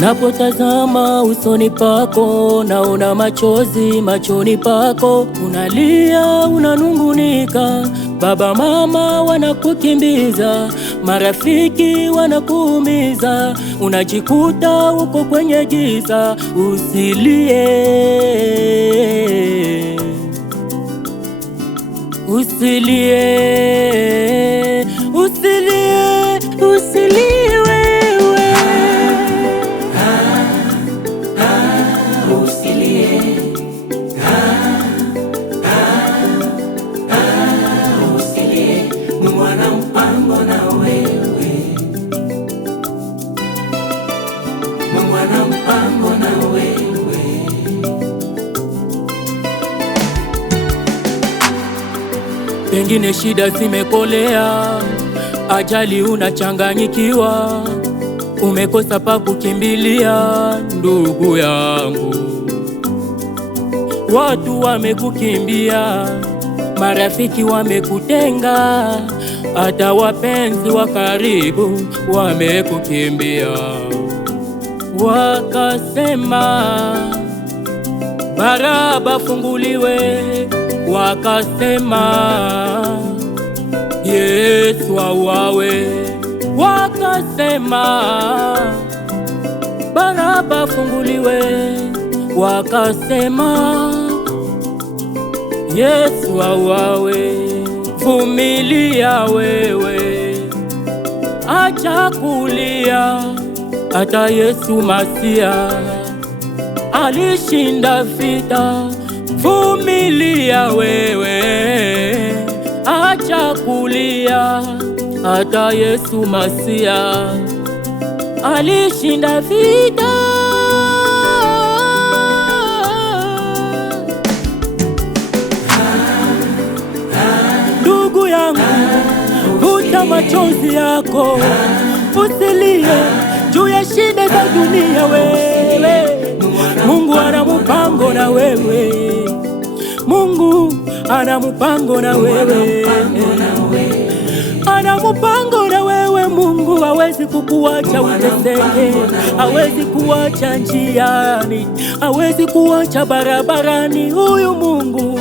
Napotazama usoni pako, naona machozi machoni pako. Unalia, unanungunika, baba mama wanakukimbiza, marafiki wanakuumiza, unajikuta uko kwenye giza. Usilie, usilie, usilie, usilie wewe. Usilie, usilie, Mungu ana mpango na wewe. Mungu ana mpango na wewe. Pengine shida zimekolea, ajali unachanganyikiwa, umekosa pa kukimbilia ndugu yangu. Watu wamekukimbia, marafiki wamekutenga, hata wapenzi wa karibu wamekukimbia. Wakasema Baraba funguliwe, wakasema Yesu auawe, wakasema Baraba funguliwe, wakasema Yesu auawe. Vumilia wewe, acha kulia, hata Yesu Masia alishinda vita. Vumilia wewe, acha kulia, hata Yesu Masia alishinda vita. Ndugu yangu, vuta machozi yako, usilie juu ya shida za dunia wewe. Mungu ana mpango na wewe. Mungu ana mpango na wewe. Ana mpango na wewe. Mungu hawezi kukuacha uteseke, hawezi kuacha njiani, hawezi kuacha barabarani. Huyu Mungu